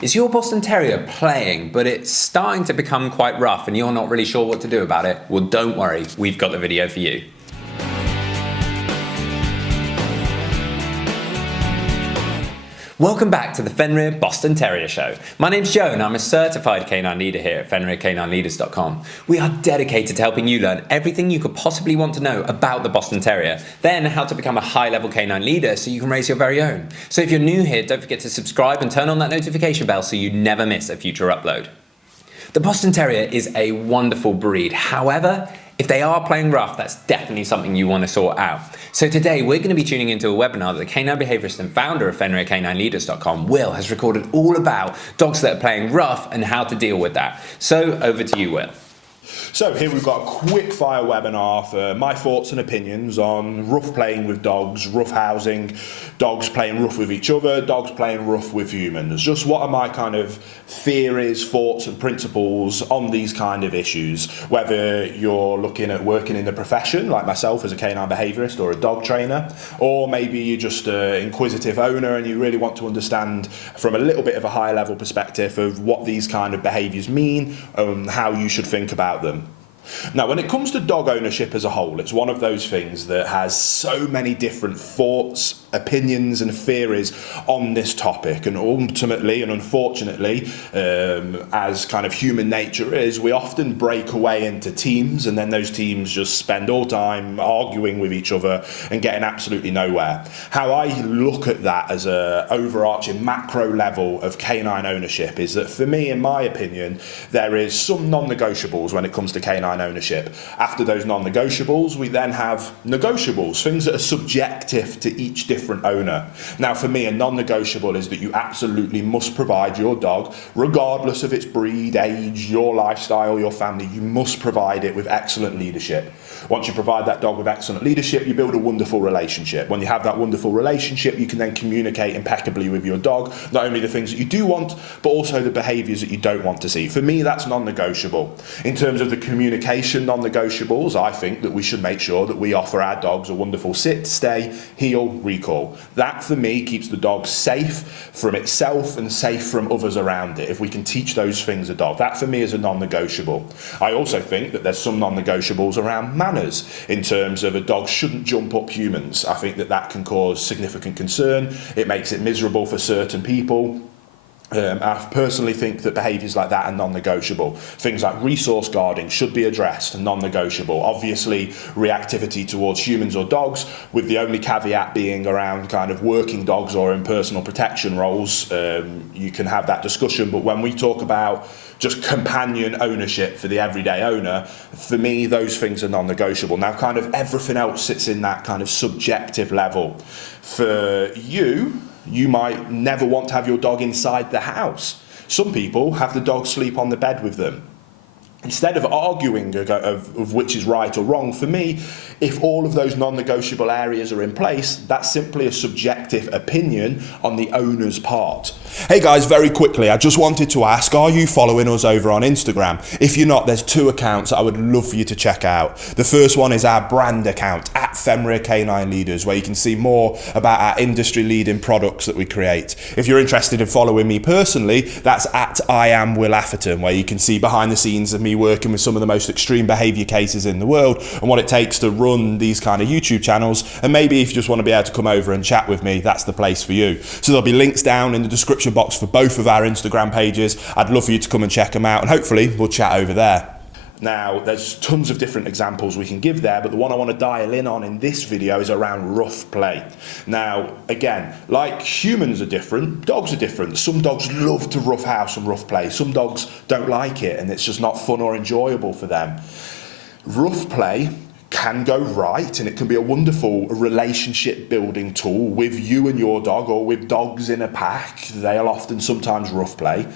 Is your Boston Terrier playing, but it's starting to become quite rough and you're not really sure what to do about it? Well, don't worry, we've got the video for you. Welcome back to the Fenrir Boston Terrier Show. My name's Joe and I'm a certified canine leader here at FenrirCanineLeaders.com. We are dedicated to helping you learn everything you could possibly want to know about the Boston Terrier, then how to become a high-level canine leader so you can raise your very own. So if you're new here, don't forget to subscribe and turn on that notification bell so you never miss a future upload. The Boston Terrier is a wonderful breed. However, if they are playing rough, that's definitely something you want to sort out. So today we're going to be tuning into a webinar that the canine behaviorist and founder of FenrirCanineLeaders.com, Will, has recorded all about dogs that are playing rough and how to deal with that. So over to you, Will. So here we've got a quick fire webinar for my thoughts and opinions on rough playing with dogs, rough housing, dogs playing rough with each other, dogs playing rough with humans. Just what are my kind of theories, thoughts and principles on these kind of issues, whether you're looking at working in the profession like myself as a canine behaviorist or a dog trainer, or maybe you're just an inquisitive owner and you really want to understand from a little bit of a higher level perspective of what these kind of behaviours mean and how you should think about them. Now, when it comes to dog ownership as a whole, it's one of those things that has so many different thoughts, opinions and theories on this topic, and ultimately and unfortunately, as kind of human nature is, we often break away into teams and then those teams just spend all time arguing with each other and getting absolutely nowhere. How I look at that as a overarching macro level of canine ownership is that for me, in my opinion, there is some non-negotiables when it comes to canine ownership. After those non-negotiables, we then have negotiables, things that are subjective to each different owner. Now, for me, a non-negotiable is that you absolutely must provide your dog, regardless of its breed, age, your lifestyle, your family, you must provide it with excellent leadership. Once you provide that dog with excellent leadership, you build a wonderful relationship. When you have that wonderful relationship, you can then communicate impeccably with your dog, not only the things that you do want, but also the behaviours that you don't want to see. For me, that's non-negotiable. In terms of the communication non-negotiables, I think that we should make sure that we offer our dogs a wonderful sit, stay, heel, recall. That for me keeps the dog safe from itself and safe from others around it. If we can teach those things a dog, that for me is a non-negotiable. I also think that there's some non-negotiables around manners in terms of a dog shouldn't jump up humans. I think that that can cause significant concern. It makes it miserable for certain people. I personally think that behaviours like that are non-negotiable. Things like resource guarding should be addressed, non-negotiable. Obviously, reactivity towards humans or dogs, with the only caveat being around kind of working dogs or in personal protection roles. You can have that discussion, but when we talk about just companion ownership for the everyday owner, for me, those things are non-negotiable. Now, kind of everything else sits in that kind of subjective level. For you, you might never want to have your dog inside the house. Some people have the dog sleep on the bed with them. Instead of arguing of which is right or wrong, for me, if all of those non-negotiable areas are in place, that's simply a subjective opinion on the owner's part. Hey guys, very quickly, I just wanted to ask, are you following us over on Instagram? If you're not, there's two accounts I would love for you to check out. The first one is our brand account, at Fenrir Canine Leaders, where you can see more about our industry-leading products that we create. If you're interested in following me personally, that's at I am Will Atherton, where you can see behind the scenes of me working with some of the most extreme behaviour cases in the world and what it takes to run these kind of YouTube channels. And maybe if you just want to be able to come over and chat with me, that's the place for you. So there'll be links down in the description box for both of our Instagram pages. I'd love for you to come and check them out, and hopefully we'll chat over there. Now, there's tons of different examples we can give there, but the one I want to dial in on in this video is around rough play. Now, again, like humans are different, dogs are different. Some dogs love to rough house and rough play. Some dogs don't like it, and it's just not fun or enjoyable for them. Rough play can go right, and it can be a wonderful relationship building tool with you and your dog, or with dogs in a pack. They'll often sometimes rough play,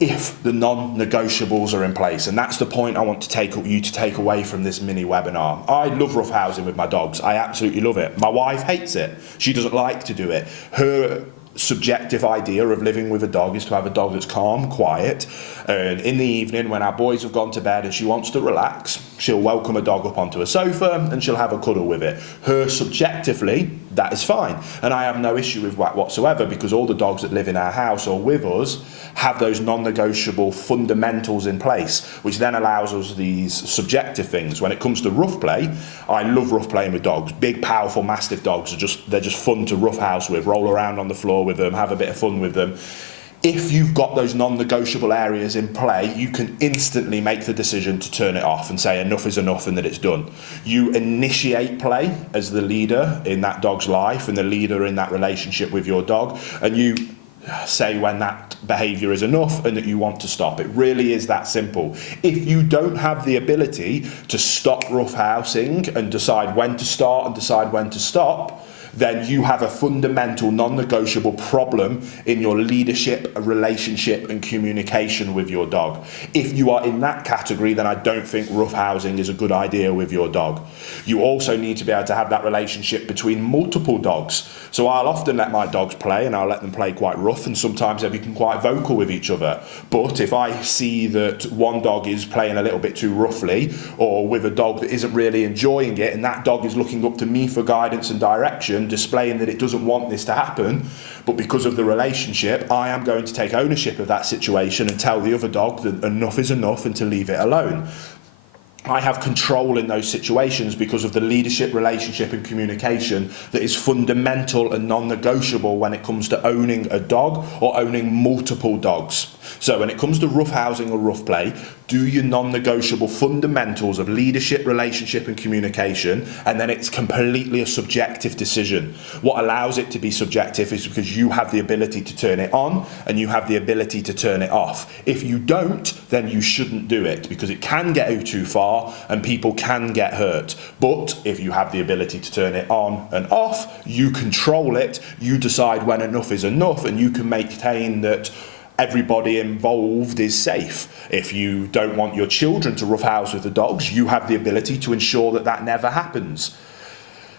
if the non-negotiables are in place. And that's the point I want to take away from this mini webinar. I love roughhousing with my dogs. I absolutely love it. My wife hates it. She doesn't like to do it. Her subjective idea of living with a dog is to have a dog that's calm, quiet, and in the evening when our boys have gone to bed and she wants to relax, She'll welcome a dog up onto a sofa and she'll have a cuddle with it. Her subjectively, that is fine. And I have no issue with that whatsoever, because all the dogs that live in our house or with us have those non-negotiable fundamentals in place, which then allows us these subjective things. When it comes to rough play, I love rough playing with dogs. Big, powerful, mastiff dogs they're just fun to roughhouse with, roll around on the floor with them, have a bit of fun with them. If you've got those non-negotiable areas in play, you can instantly make the decision to turn it off and say enough is enough and that it's done. You initiate play as the leader in that dog's life and the leader in that relationship with your dog, and you say when that behaviour is enough and that you want to stop. It really is that simple. If you don't have the ability to stop roughhousing and decide when to start and decide when to stop, then you have a fundamental non-negotiable problem in your leadership, relationship and communication with your dog. If you are in that category, then I don't think roughhousing is a good idea with your dog. You also need to be able to have that relationship between multiple dogs. So I'll often let my dogs play, and I'll let them play quite rough, and sometimes they become quite vocal with each other. But if I see that one dog is playing a little bit too roughly, or with a dog that isn't really enjoying it, and that dog is looking up to me for guidance and direction, displaying that it doesn't want this to happen, but because of the relationship, I am going to take ownership of that situation and tell the other dog that enough is enough and to leave it alone. I have control in those situations because of the leadership, relationship and communication that is fundamental and non-negotiable when it comes to owning a dog or owning multiple dogs. So when it comes to roughhousing or rough play, do your non-negotiable fundamentals of leadership, relationship and communication, and then it's completely a subjective decision. What allows it to be subjective is because you have the ability to turn it on and you have the ability to turn it off. If you don't, then you shouldn't do it, because it can get you too far and people can get hurt. But if you have the ability to turn it on and off, you control it, you decide when enough is enough, and you can maintain that everybody involved is safe. If you don't want your children to roughhouse with the dogs, you have the ability to ensure that that never happens.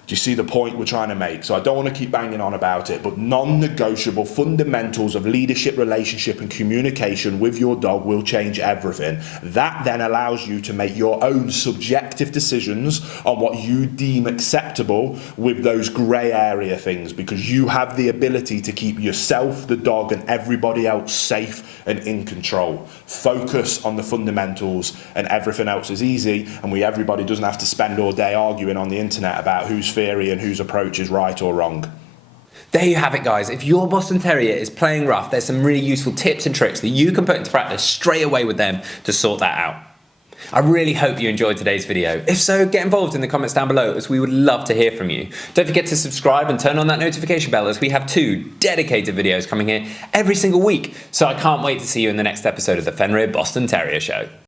Do you see the point we're trying to make? So I don't want to keep banging on about it, but non-negotiable fundamentals of leadership, relationship and communication with your dog will change everything. That then allows you to make your own subjective decisions on what you deem acceptable with those grey area things, because you have the ability to keep yourself, the dog and everybody else safe and in control. Focus on the fundamentals and everything else is easy, and everybody doesn't have to spend all day arguing on the internet about whose theory and whose approach is right or wrong. There you have it, guys. If your Boston Terrier is playing rough, there's some really useful tips and tricks that you can put into practice straight away with them to sort that out. I really hope you enjoyed today's video. If so, get involved in the comments down below, as we would love to hear from you. Don't forget to subscribe and turn on that notification bell, as we have 2 dedicated videos coming here every single week. So I can't wait to see you in the next episode of the Fenrir Boston Terrier Show.